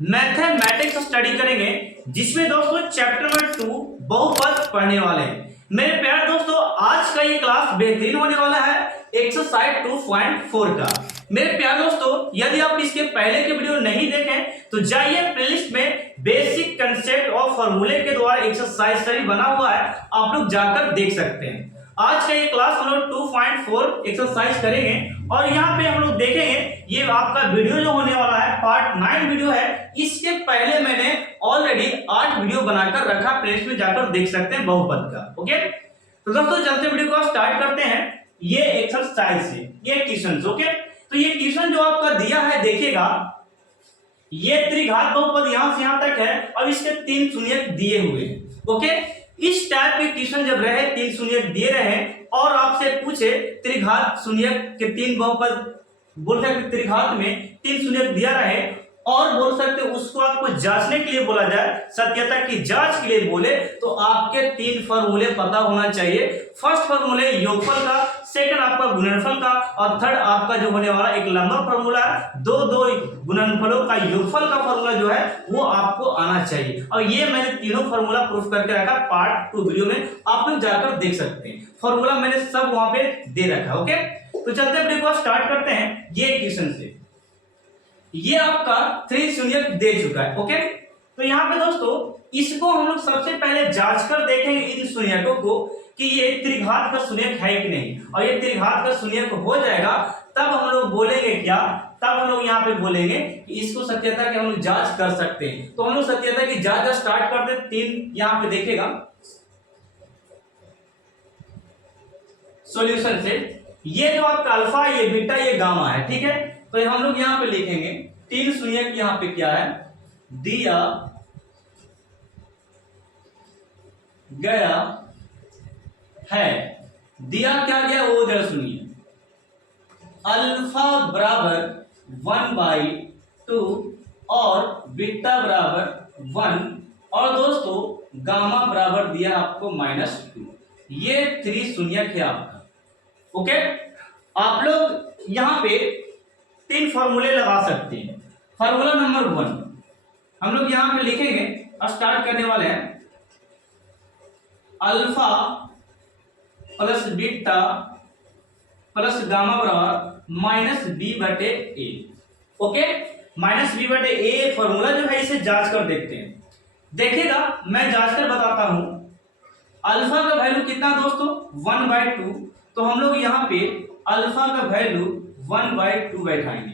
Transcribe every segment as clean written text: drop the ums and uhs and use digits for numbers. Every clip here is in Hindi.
मैथमेटिक्स स्टडी करेंगे जिसमें दोस्तों चैप्टर नंबर 2 बहुपद पढ़ने वाले हैं। मेरे प्यारे दोस्तों, आज का ये क्लास बेहतरीन होने वाला है एक्सरसाइज 2.4 का। मेरे प्यारे दोस्तों, यदि आप इसके पहले के वीडियो नहीं देखें तो जाइए प्लेलिस्ट में बेसिक कंसेप्ट और फॉर्मूले के द्वारा एक्सरसाइज सही बना हुआ है, आप लोग जाकर देख सकते हैं। आज का ये क्लास हम लोग 2.4 एक्सरसाइज करेंगे और यहाँ पे हम लोग देखेंगे ये आपका वीडियो जो होने वाला है पार्ट 9 वीडियो है। इसके पहले मैंने ऑलरेडी 8 वीडियो बनाकर रखा, प्लेलिस्ट में जाकर देख सकते हैं बहुपद का। ओके, तो दोस्तों चलते वीडियो को स्टार्ट करते हैं। ये एक्सरसाइज है, ये क्वेश्चन। ओके, तो ये क्वेश्चन जो आपका दिया है देखिएगा, ये त्रिघात बहुपद यहां से यहां तक है और इसके 3 शून्य दिए हुए हैं। ओके, इस टाइप के क्वेश्चन जब रहे 3 शून्य दिए रहे और आपसे पूछे त्रिघात शून्य के 3 बहुपद, बोल सकते त्रिघात में 3 शून्य दिया रहे और बोल सकते उसको आपको जांचने के लिए बोला जाए, सत्यता की जांच के लिए बोले तो आपके 3 फॉर्मूले पता होना चाहिए। फर्स्ट फॉर्मूले योगफल का, सेकंड आपका गुणनफल का और थर्ड आपका जो होने वाला एक लंबा फॉर्मूला है, दो गुणनफलों का योगफल का फॉर्मूला जो है वो आपको आना चाहिए। और ये मैंने तीनों फॉर्मूला प्रूफ करके रखा पार्ट 2 वीडियो में, आप लोग जाकर देख सकते हैं। फॉर्मूला मैंने सब वहां पे दे रखा। ओके, तो चलते वीडियो को स्टार्ट करते हैं। ये क्वेश्चन से ये आपका 3 शून्य दे चुका है। ओके, तो यहाँ पे दोस्तों इसको हम लोग सबसे पहले जांच कर देखेंगे इन शून्यकों को कि ये त्रिघात का शून्यक है कि नहीं, और ये त्रिघात का शून्यक हो जाएगा तब हम लोग बोलेंगे क्या, तब हम लोग यहाँ पे बोलेंगे कि इसको सत्यता की हम लोग जांच कर सकते हैं। तो हम लोग सत्यता की जांच का स्टार्ट करते हैं। 3 यहाँ पे देखेगा सॉल्यूशन से, ये जो आपका अल्फा, ये बीटा, ये गामा है। ठीक है, तो हम लोग यहाँ पे लिखेंगे 3 शून्यक यहाँ पे क्या है दिया गया है। दिया क्या गया वो जरा सुनिए, अल्फा बराबर 1/2 और बीटा बराबर 1 और दोस्तों गामा बराबर दिया आपको -2। ये 3 शून्यक है आपका। ओके, आप लोग यहाँ पे 3 फॉर्मूले लगा सकते हैं। फॉर्मूला नंबर 1 हम लोग यहाँ पे लिखेंगे, स्टार्ट करने वाले हैं। Alpha plus beta plus gamma बराबर -b/a। ओके, -b/a फॉर्मूला जो है इसे जांच कर देखते हैं। देखिएगा मैं जांच कर बताता हूं। अल्फा का वैल्यू कितना दोस्तों 1/2, तो हम लोग यहाँ पे अल्फा का वैल्यू 1/2 बैठाएंगे।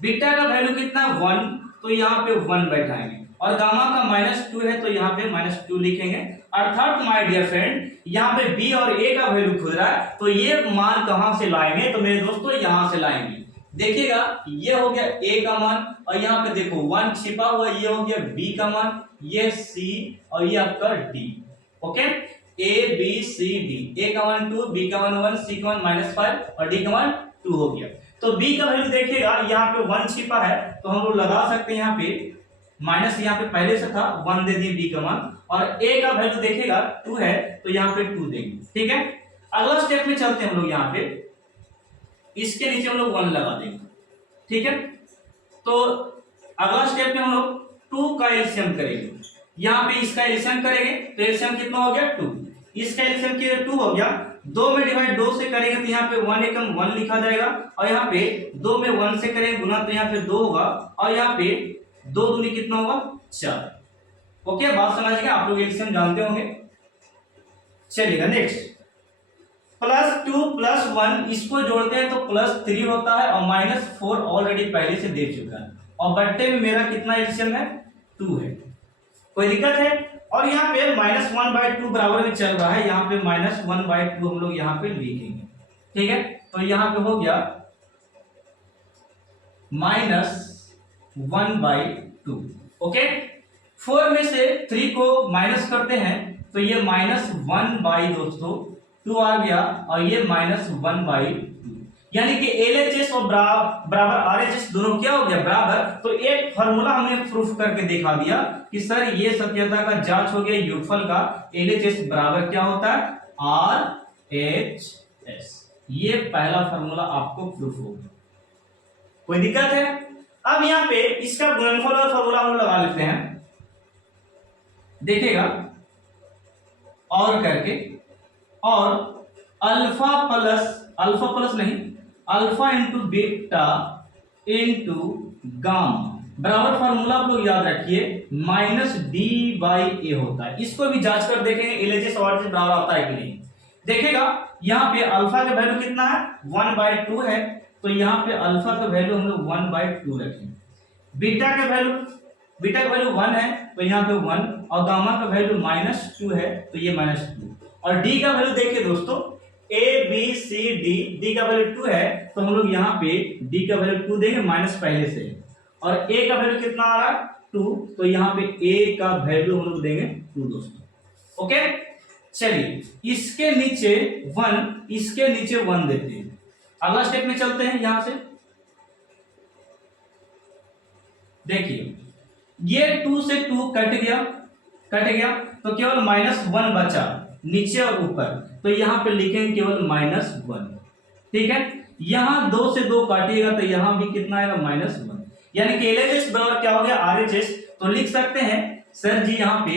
बीटा का वैल्यू कितना 1, तो यहाँ पे 1 बैठाएंगे और गामा का -2 है तो यहाँ पे -2 लिखेंगे। अर्थात माय डियर फ्रेंड, यहाँ पे b और a का वैल्यू खुद रहा है, तो ये मान कहां से लाएंगे, तो मेरे दोस्तों यहां से लाएंगे। देखिएगा ये हो गया a का मान और यहाँ पे देखो 1 छिपा हुआ, ये हो गया b का मान, ये c और ये आपका d। Okay, a b c d, a का मान 2, b का मान 1, c का मान -5 और d का मान 2 हो गया। तो b का वैल्यू देखिएगा यहाँ पे 1 छिपा है तो हम लोग लगा सकते हैं यहाँ पे माइनस, यहाँ पे पहले से था 1 दे दिए b का मान, और a का वैल्यू देखिएगा 2 है तो यहाँ पे 2 देंगे। ठीक है, अगला स्टेप में चलते हैं हम लोग, यहाँ पे इसके नीचे हम लोग 1 लगा देंगे। ठीक है, तो अगला स्टेप में हम लोग 2 का एलसीएम करेंगे। यहाँ पे इसका एलसीएम करेंगे तो एलसीएम कितना हो गया 2, इसका एलसीएम किया 2 हो गया। 2 में डिवाइड 2 से करेंगे तो यहाँ पे 1 एकम 1 लिखा जाएगा और यहाँ पे 2 में 1 से करेंगे गुना तो यहाँ पे 2 होगा और यहाँ पे 2 दूनी कितना होगा 4। ओके, बात समझिएगा, आप लोग एलसीएम जानते होंगे। चलिएगा नेक्स्ट, +2 + 1 इसको जोड़ते हैं तो +3 होता है और -4 ऑलरेडी पहले से दे चुका है और बट्टे में मेरा कितना एलसीएम है 2 है। कोई दिक्कत है? और यहाँ पे -1/2 बराबर में चल रहा है, यहाँ पे -1/2 हम लोग यहाँ पे लिखेंगे। ठीक है, तो यहाँ पे हो गया -1/2। ओके, 4 में से 3 को माइनस करते हैं तो ये -1 दोस्तों 2 आ गया और ये -1/2, यानी कि LHS और बराबर RHS दोनों क्या हो गया बराबर। तो एक फार्मूला हमने प्रूफ करके दिखा दिया कि सर ये सत्यता का जांच हो गया योगफल का, LHS बराबर क्या होता है RHS। ये पहला फार्मूला आपको प्रूफ होगा। कोई दिक्कत है? अब यहाँ पे इसका गुणनफल और फॉर्मूला हम लगा लेते हैं, देखिएगा और करके, और अल्फा प्लस नहीं, alpha into beta into gamma बराबर फॉर्मूला आप लोग याद रखिए माइनस डी बाई ए होता है। इसको भी जांच कर देखेंगे एलएचएस और बराबर आता है कि नहीं। देखिएगा यहाँ पे अल्फा का वैल्यू कितना है 1/2 है, तो यहाँ पे अल्फा का वैल्यू हम लोग 1/2 रखेंगे। बीटा का वैल्यू 1 है तो यहाँ पे 1, और गामा का वैल्यू -2 है तो ये -2, और डी का वैल्यू देखिए दोस्तों ए बी सी डी का वैल्यू 2 है तो हम लोग यहाँ पे डी का वैल्यू 2 देंगे माइनस पहले से, और ए का वैल्यू कितना आ रहा है 2, तो यहाँ पे ए का वैल्यू हम लोग देंगे 2 दोस्तों। ओके चलिए इसके नीचे 1, इसके नीचे 1 देते हैं। अगला स्टेप में चलते हैं, यहां से देखिए ये 2 से 2 कट गया तो केवल -1 बचा नीचे और ऊपर, तो यहां पे लिखेंगे केवल -1। ठीक है, यहां 2 से 2 काटिएगा तो यहां भी कितना आएगा -1, यानी कि एलएचएस बराबर क्या हो गया आरएचएस। तो लिख सकते हैं सर जी यहां पे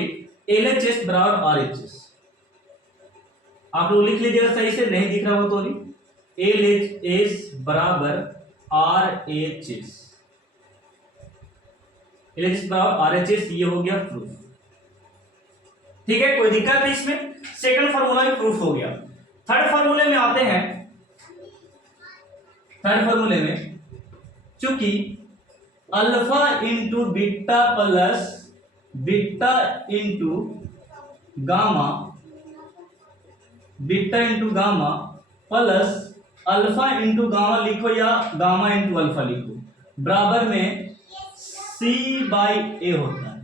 एलएचएस बराबर आरएचएस, आप लोग लिख लीजिएगा सही से, नहीं दिख रहा हो तो भी एलएचएस बराबर आरएचएस, एलएचएस बराबर आरएचएस, ये हो गया प्रूफ। ठीक है, कोई दिक्कत नहीं इसमें, सेकंड फार्मूला भी प्रूफ हो गया। थर्ड फार्मूले में आते हैं। थर्ड फार्मूले में चूंकि alpha into beta plus beta into gamma, beta into gamma plus alpha into gamma लिखो या गामा इंटू अल्फा लिखो, बराबर में सी बाई ए होता है।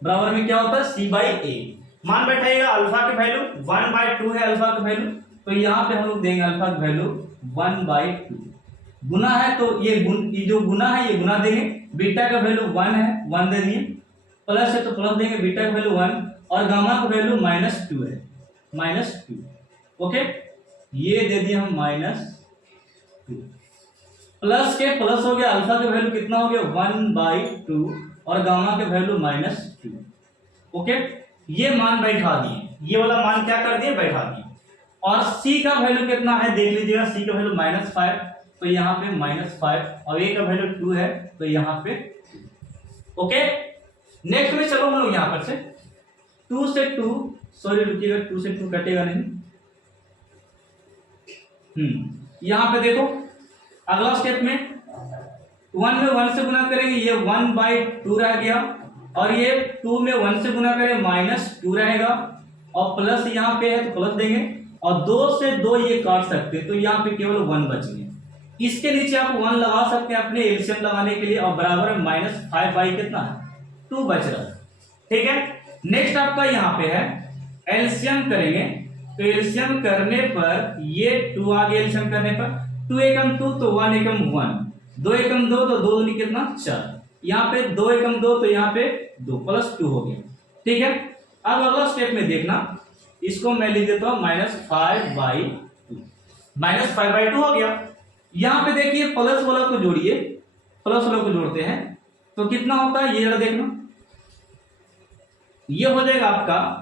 बराबर में क्या होता है सी बाई ए। मान बैठाइएगा अल्फा की वैल्यू 1/2 है अल्फा की वैल्यू, तो यहां पे हम लोग देंगे अल्फा की वैल्यू 1/2। गुना है तो ये जो गुना है ये गुना देंगे, बीटा का वैल्यू 1 है 1 दे दिए, प्लस है तो प्लस देंगे, बीटा का वैल्यू 1 और गामा का वैल्यू -2 है -2। ओके ये दे दिए हम -2, प्लस के प्लस हो गया, अल्फा का वैल्यू कितना हो गया 1/2 और गामा के वैल्यू -2। ओके ये मान बैठा दिए, ये वाला मान क्या कर दिए बैठा दिए, और सी का वैल्यू कितना है देख लीजिएगा, सी का वैल्यू -5 तो यहाँ पे -5 और ए का वैल्यू 2 है तो यहाँ पे 2। ओके नेक्स्ट में चलो हम लोग यहाँ पर से 2 से 2, सॉरी रुकिएगा 2 से 2 कटेगा नहीं, यहाँ पे देखो अगला स्टेप में 1 में 1 से गुना करेंगे, ये 1/2 रह गया, और ये 2 में 1 से गुना करेंगे -2 रहेगा, और प्लस यहाँ पे है तो प्लस देंगे, और 2 से 2 ये काट सकते हैं तो यहाँ पे केवल 1 बच गए। इसके नीचे आप 1 लगा सकते हैं अपने एलसीएम लगाने के लिए, और बराबर में -5 कितना है 2 बच रहा है। ठीक है, नेक्स्ट आपका यहाँ पे है एलसीएम करेंगे, तो एलसीएम करने पर ये 2 आ गया, एलसीएम करने पर 2 एकम 2 तो 1 एकम 1, 2 एकम 2 तो 2 दूनी कितना 4, यहाँ पे 2 एकम 2 तो यहाँ पे 2 + 2 हो गया। ठीक है, अब अगला स्टेप में देखना, इसको मैं लिख देता हूं -5/2, -5/2 हो गया। यहां पे देखिए प्लस वाला को जोड़िए, प्लस वाला को जोड़ते हैं तो कितना होता है ये जरा देखना, ये हो जाएगा आपका,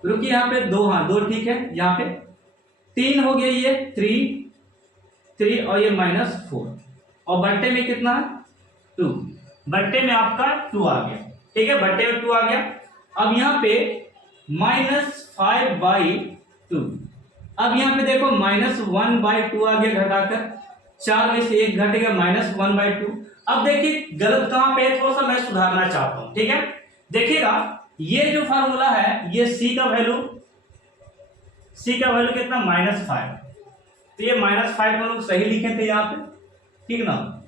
रुकिए यहाँ पे 2, हाँ 2 ठीक है, यहाँ पे 3 हो गया, ये 3 और ये -4, और बट्टे में कितना है 2, बट्टे में आपका 2 आ गया। ठीक है, बट्टे में 2 आ गया। अब यहाँ पे -5/2, अब यहाँ पे देखो -1/2 आ गया, घटाकर 4 में से 1 घट गया -1/2। अब देखिए गलत कहां पे है, थोड़ा सा मैं सुधारना चाहता हूं। ठीक है, देखिएगा ये जो फार्मूला है, ये सी का वैल्यू कितना -5, तो ये -5 हम लोग सही लिखे थे यहाँ पे, ठीक ना,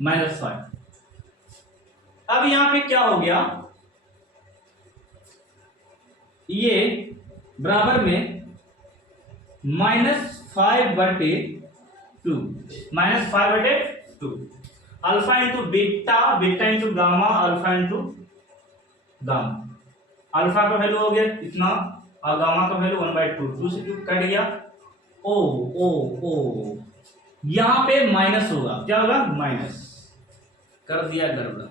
-5। अब यहाँ पे क्या हो गया, ये बराबर में -5/2, -5/2 alpha into beta, beta into gamma, alpha into gamma. Alpha का वैल्यू हो गया इतना और गामा का वैल्यू 1/2, 2 से 2 कट गया। ओ ओ ओ यहां पे माइनस होगा, क्या होगा, माइनस, कर दिया गड़बड़।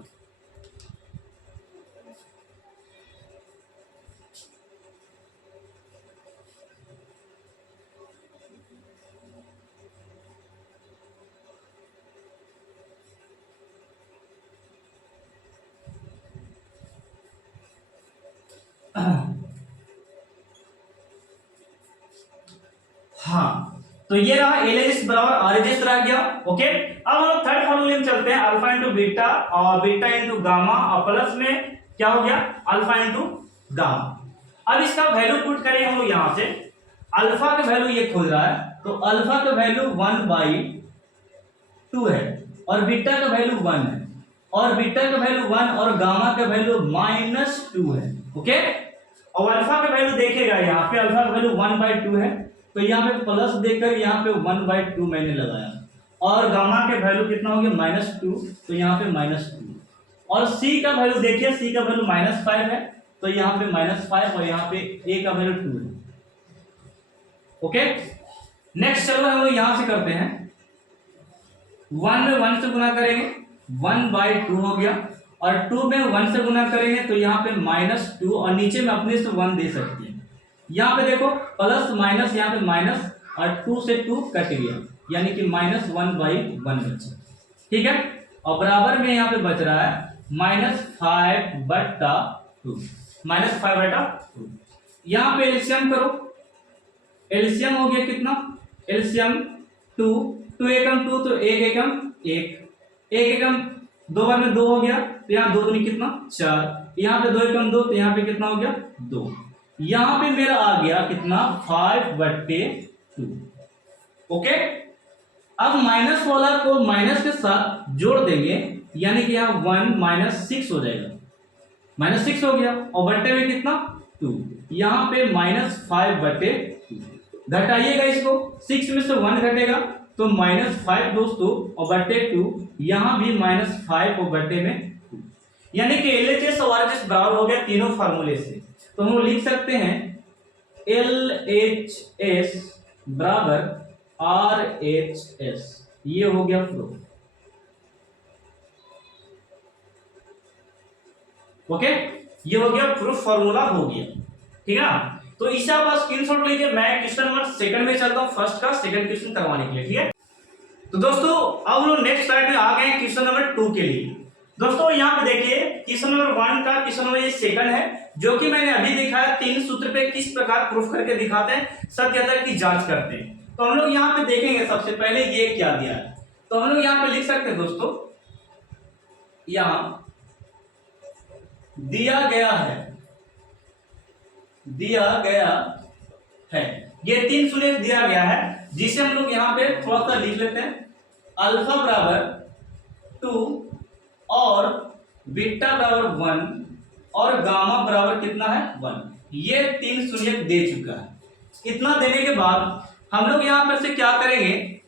हाँ, तो ये रहा एल एच बराबर आर एच एस रह गया। ओके, अब हम लोग थर्ड फॉर्मूले में चलते हैं, अल्फा इंटू बीटा और बीटा इंटू गामा और प्लस में क्या हो गया, अल्फा इंटू गामा। अब इसका वैल्यू पुट करेंगे हम लोग यहां से, अल्फा का वैल्यू ये खोज रहा है, तो अल्फा का वैल्यू 1/2 है और बीटा का वैल्यू 1 है, और बीटा का वैल्यू 1 और गामा का वैल्यू -2 है। ओके, और अल्फा का वैल्यू देखेगा, यहाँ पे अल्फा का वैल्यू 1/2 है, तो यहाँ पे प्लस देकर यहाँ पे 1/2 मैंने लगाया, और गामा के वैल्यू कितना हो गया, -2, तो यहाँ पे -2, और सी का वैल्यू देखिए, सी का वैल्यू -5 है, तो यहाँ पे -5 और यहाँ पे ए का वैल्यू 2 है। ओके, नेक्स्ट चलो हम लोग यहां से करते हैं, 1 में 1 से गुना करेंगे, 1/2 हो गया, और 2 में 1 से गुना करेंगे तो यहाँ पे -2, और नीचे में अपने से 1 दे सकती है। यहाँ पे देखो प्लस माइनस, यहाँ पे माइनस, और 2 से 2 कट गया, यानी कि -1/1 बचा। ठीक है, और बराबर में यहाँ पे बच रहा है -5/2, -5/2। यहाँ पे एलसीएम करो, एलसीएम हो गया कितना, एलसीएम 2, 2 एकम 2, तो 1 एकम 1, 1 एकम 2 बार में 2 हो गया, तो यहाँ 2 दूनी कितना 4, यहाँ पे 2 एकम 2, तो यहाँ पे कितना हो गया 2, यहाँ पे मेरा आ गया कितना 5/2। ओके, अब माइनस वाला को माइनस के साथ जोड़ देंगे, यानी कि यहाँ 1 -6 हो जाएगा, -6 हो गया, और बट्टे में कितना 2, यहाँ पे -5/2। घटाइएगा इसको, 6 में से 1 घटेगा तो -5 दोस्तों, और बट्टे 2, यहां भी -5 और बट्टे में 2, यानी कि एलएचएस और आरएचएस बराबर हो गया तीनों फार्मूले से। तो हम लिख सकते हैं एलएचएस बराबर आरएचएस, ये हो गया प्रूफ। ओके, ये हो गया प्रूफ, फार्मूला हो गया। ठीक है ना, तो इसे आप स्क्रीनशॉट लीजिए, मैं क्वेश्चन नंबर सेकंड में चलता हूं, फर्स्ट का सेकंड क्वेश्चन करवाने के लिए। ठीक है, तो दोस्तों अब हम लोग नेक्स्ट स्लाइड में आ गए हैं क्वेश्चन नंबर 2 के लिए। दोस्तों यहाँ पे देखिए, क्वेश्चन नंबर 1 का क्वेश्चन नंबर ये सेकंड है, जो कि मैंने अभी दिखाया 3 सूत्र पे किस प्रकार प्रूफ करके दिखाते हैं, सत्यता की जांच करते हैं। तो हम लोग यहाँ पे देखेंगे सबसे पहले ये क्या दिया है, तो हम लोग यहाँ पे लिख सकते हैं दोस्तों, यहां दिया गया है, ये 3 सुलेख दिया गया है, जिसे हम लोग यहाँ पे थोड़ा सा लिख लेते हैं, अल्फा बराबर 2 और बीटा बराबर 1 और गामा बराबर कितना है 1, ये 3 सुलेख दे चुका है। इतना देने के बाद हम लोग यहाँ पर से क्या करेंगे,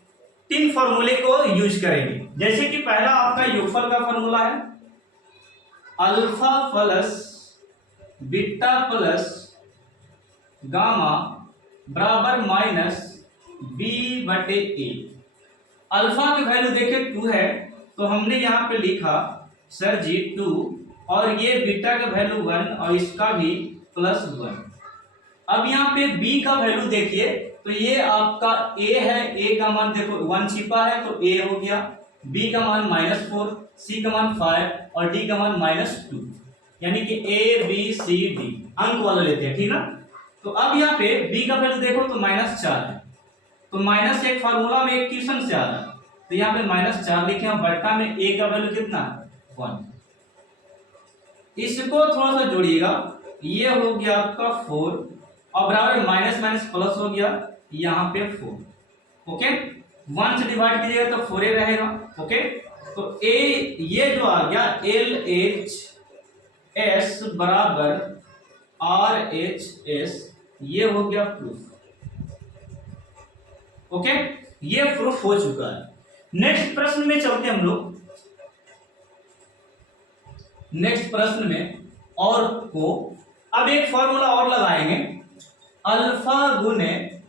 3 फॉर्मूले को यूज करेंगे। जैसे कि पहला आपका योगफल का फॉर्मूला है, alpha plus beta plus gamma बराबर -b/a। अल्फा की वैल्यू देखे 2 है, तो हमने यहाँ पे लिखा सर जी 2, और ये बीटा का वैल्यू 1 और इसका भी +1। अब यहाँ पे b का वैल्यू देखिए, तो ये आपका a है, a का मान देखो 1 छिपा है तो a हो गया, b का मान -4, c का मान 5 और d का मान -2, यानी कि a b c d अंक वाला लेते हैं। ठीक ना, तो अब यहाँ पे b का वैल्यू देखो तो -4 है, तो माइनस एक फार्मूला में एक क्वेश्चन से आ रहा है, तो यहाँ पे -4 लिखे हैं, बट्टा में a का वैल्यू कितना 1, इसको थोड़ा सा जोड़िएगा, ये हो गया आपका 4 और बराबर माइनस माइनस प्लस हो गया, यहाँ पे 4। ओके, 1 से डिवाइड कीजिएगा तो 4 रहेगा। ओके, तो a ये जो आ गया LHS बराबर RHS, ये हो गया प्रूफ। ओके, ये प्रूफ हो चुका है। नेक्स्ट प्रश्न में चलते हम लोग, नेक्स्ट प्रश्न में और को अब एक फॉर्मूला और लगाएंगे, अल्फा गुने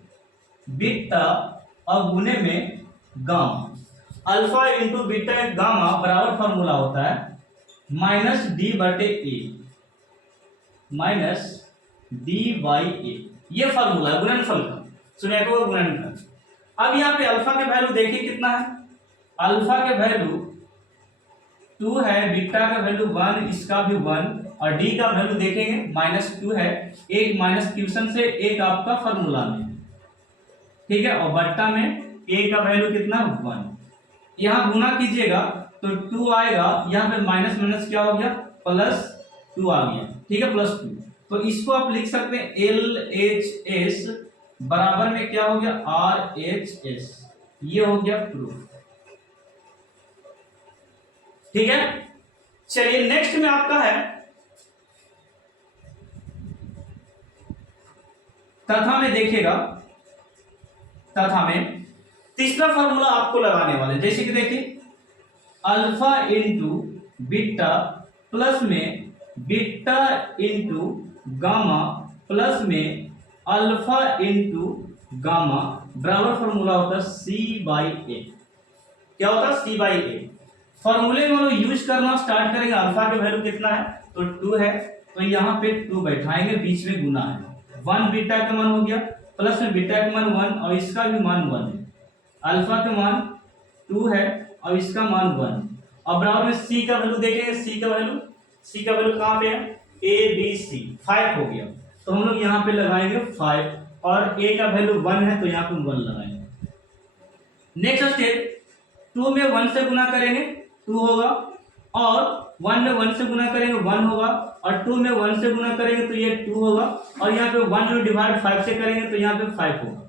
बीटा और गुने में gamma. Alpha into beta gamma बराबर फॉर्मूला होता है माइनस डी बटे ए, माइनस डी बाई ए। ये फॉर्मूला है गुणनफल का, सुनिए तो गुणनफल। अब यहाँ पे अल्फा के वैल्यू देखिए कितना है, अल्फा के वैल्यू 2 है, बीटा का वैल्यू 1, इसका भी 1, और डी का वैल्यू देखेंगे -2 है। एक माइनस ट्यूशन से एक आपका फॉर्मूला में, ठीक है, और बट्टा में ए का वैल्यू कितना 1। यहाँ गुना कीजिएगा तो 2 आएगा, यहाँ पे माइनस माइनस क्या हो गया +2 आ गया, ठीक है, +2। तो इसको आप लिख सकते हैं LHS बराबर में क्या हो गया RHS। ये हो गया प्रूफ, ठीक है। चलिए नेक्स्ट में आपका है तथा में, देखिएगा तथा में तीसरा फॉर्मूला आपको लगाने वाले, जैसे कि देखिए अल्फा इंटू बीटा प्लस में बीटा इंटू गामा प्लस में अल्फा इंटू गामा बराबर फॉर्मूला होता है C/A। क्या होता है C/A। फॉर्मूले में हम लोग यूज करना स्टार्ट करेंगे। अल्फा का वैल्यू कितना है तो 2 है, तो यहाँ पे 2 बैठाएंगे, बीच में गुना है, 1 बीटा का मान हो गया, प्लस में बीटा का मान 1 और इसका भी मान 1 है। अल्फा का मान 2 है और इसका मान 1। अब बराबर में सी का वैल्यू देखेंगे, सी का वैल्यू कहाँ पे है ABC 5 हो गया, तो हम लोग यहाँ पे लगाएंगे 5, और ए का वैल्यू 1 है तो यहाँ पे 1 लगाएंगे। नेक्स्ट स्टेप 2 में 1 से गुना करेंगे 2 होगा, और 1 में 1 से गुना करेंगे 1 होगा, और 2 में 1 से गुना करेंगे तो ये 2 होगा, और यहाँ पे 1 में डिवाइड 5 से करेंगे तो यहाँ पे 5 होगा।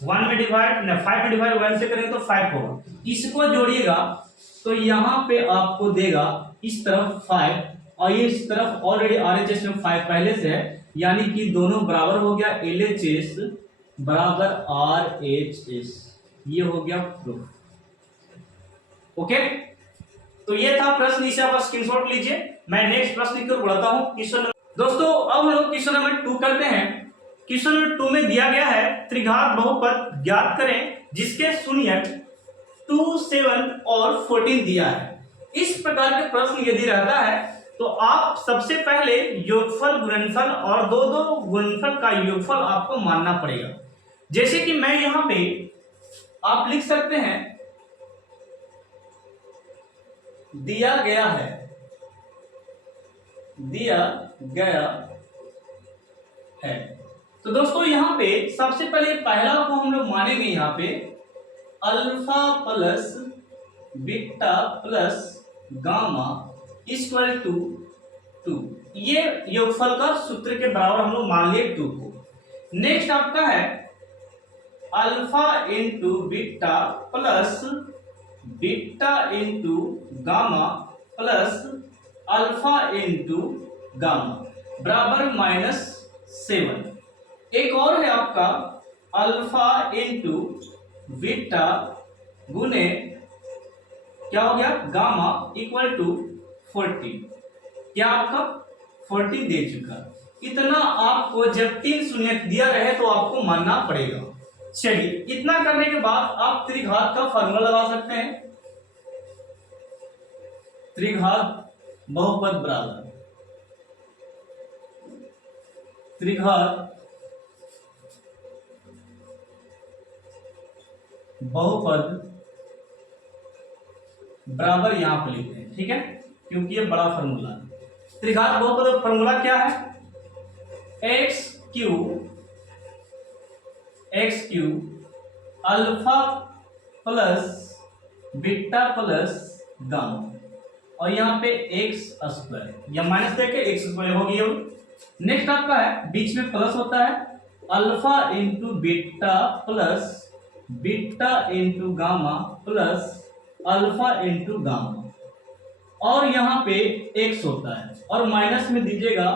5 में डिवाइड 1 से करेंगे तो 5 होगा। इसको जोड़िएगा तो यहाँ पे आपको देगा इस तरफ 5 और ये इस तरफ ऑलरेडी RHS में 5 पहले से है, यानी कि दोनों बराबर हो गया, LHS बराबर RHS। ये हो गया प्रूफ, ओके। तो ये था प्रश्न, इसे आप स्क्रीनशॉट लीजिए। मैं नेक्स्ट प्रश्न की ओर बढ़ता हूं। क्वेश्चन दोस्तों अब हम लोग क्वेश्चन नंबर 2 करते हैं। क्वेश्चन नंबर 2 में दिया गया है त्रिघात बहुपद ज्ञात करें जिसके शून्यक 2, 7 और 14 दिया है। इस प्रकार के प्रश्न यदि रहता है तो आप सबसे पहले योगफल गुणनफल और दो गुणनफल का योगफल आपको मानना पड़ेगा। जैसे कि मैं यहां पे आप लिख सकते हैं दिया गया है। तो दोस्तों यहां पे सबसे पहले पहला को हम लोग मानेंगे, यहां पे alpha plus beta plus gamma equal to 2। ये योगफल का सूत्र के बराबर हम लोग मान लिए 2 को। नेक्स्ट आपका है alpha into beta plus beta into gamma plus alpha into gamma बराबर -7। एक और है आपका अल्फा इंटू बीटा गुने क्या हो गया गामा इक्वल टू 14। क्या आपका 14 दे चुका। इतना आपको जब 3 शून्य दिया रहे तो आपको मानना पड़ेगा। चलिए इतना करने के बाद आप त्रिघात का फॉर्मूला लगा सकते हैं। त्रिघात बहुपद बराबर त्रिघात बहुपद बराबर यहां पर लिखते हैं, ठीक है, क्योंकि ये बड़ा फॉर्मूला है। त्रिघात बहुपद फॉर्मूला क्या है x cube alpha plus beta plus gamma और यहाँ पे x स्क्वायर या माइनस देके x स्क्वायर हो गया। नेक्स्ट आपका है बीच में प्लस होता है alpha into beta plus beta into gamma plus alpha into gamma और यहाँ पे x होता है और माइनस में दीजिएगा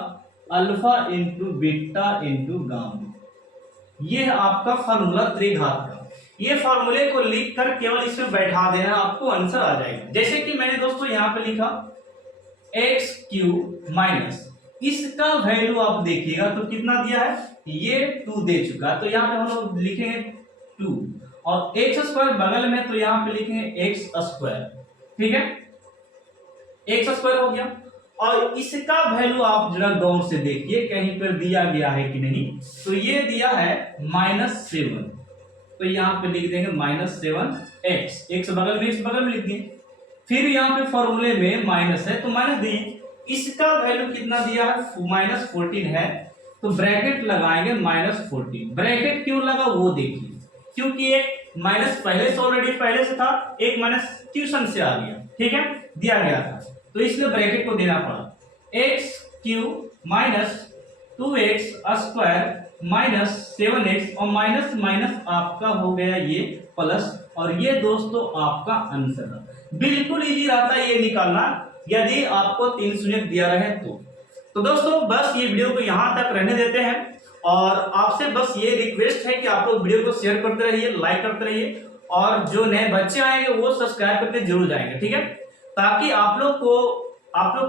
alpha into beta into gamma. ये है आपका फॉर्मूला त्रिघात का। ये फॉर्मूले को लिखकर केवल इसमें बैठा देना, आपको आंसर आ जाएगा। जैसे कि मैंने दोस्तों यहाँ पे लिखा x क्यूब माइनस इसका वैल्यू आप देखिएगा तो कितना दिया है, ये 2 दे चुका है, तो यहाँ पे हम लोग लिखेंगे 2 और एक्स स्क्वायर बगल में, तो यहाँ पे लिखेंगे एक्स स्क्वायर, ठीक है, एक्स स्क्वायर हो गया। और इसका वैल्यू आप जरा गौर से देखिए कहीं पर दिया गया है कि नहीं, तो ये दिया है -7, तो यहाँ पे लिख देंगे -7x, एक्स बगल में, इस बगल में लिख दिए। फिर यहाँ पे फॉर्मूले में माइनस है तो माइनस दिए, इसका वैल्यू कितना दिया है -14 है, तो ब्रैकेट लगाएंगे -14। ब्रैकेट क्यों लगा वो देखिए, क्योंकि एक माइनस पहले से ऑलरेडी पहले से था, एक माइनस ट्यूशन से आ गया, ठीक है, दिया गया था, तो इसलिए ब्रैकेट को देना पड़ा। X cube minus 2x square minus 7x और माइनस माइनस आपका हो गया ये प्लस, और ये दोस्तों आपका आंसर है। बिल्कुल इजी रहता है ये निकालना यदि आपको 3 शून्य दिया रहे तो दोस्तों बस ये वीडियो को यहाँ तक रहने देते हैं, और आपसे बस ये रिक्वेस्ट है कि आप लोग वीडियो को शेयर करते रहिए, लाइक करते रहिए, और जो नए बच्चे आएंगे वो सब्सक्राइब करके जरूर जाएंगे, ठीक है, ताकि आप लोग को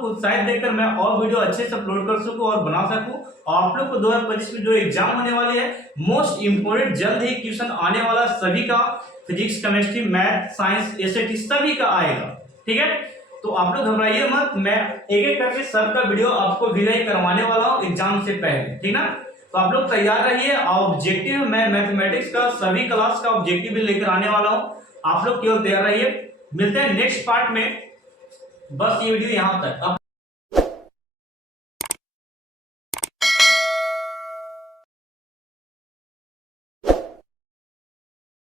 उत्साहित देकर मैं और वीडियो अच्छे से अपलोड कर सकूं और बना सकूं। और आप लोग को 2025 में जो एग्जाम होने वाले हैं मोस्ट इंपोर्टेंट, जल्द ही क्वेश्चन आने वाला सभी का, physics, chemistry, math, science, SAT सभी का आएगा, ठीक है। तो आप लोग घबराइए मत, मैं एक एक करके सबका वीडियो आपको वीआई करवाने वाला हूँ एग्जाम से पहले, ठीक ना। तो आप लोग तैयार रहिए। ऑब्जेक्टिव मैं मैथमेटिक्स का सभी क्लास का ऑब्जेक्टिव भी लेकर आने वाला हूँ, आप लोग केवल तैयार रहिए। मिलते हैं नेक्स्ट पार्ट में, बस ये वीडियो यहाँ तक।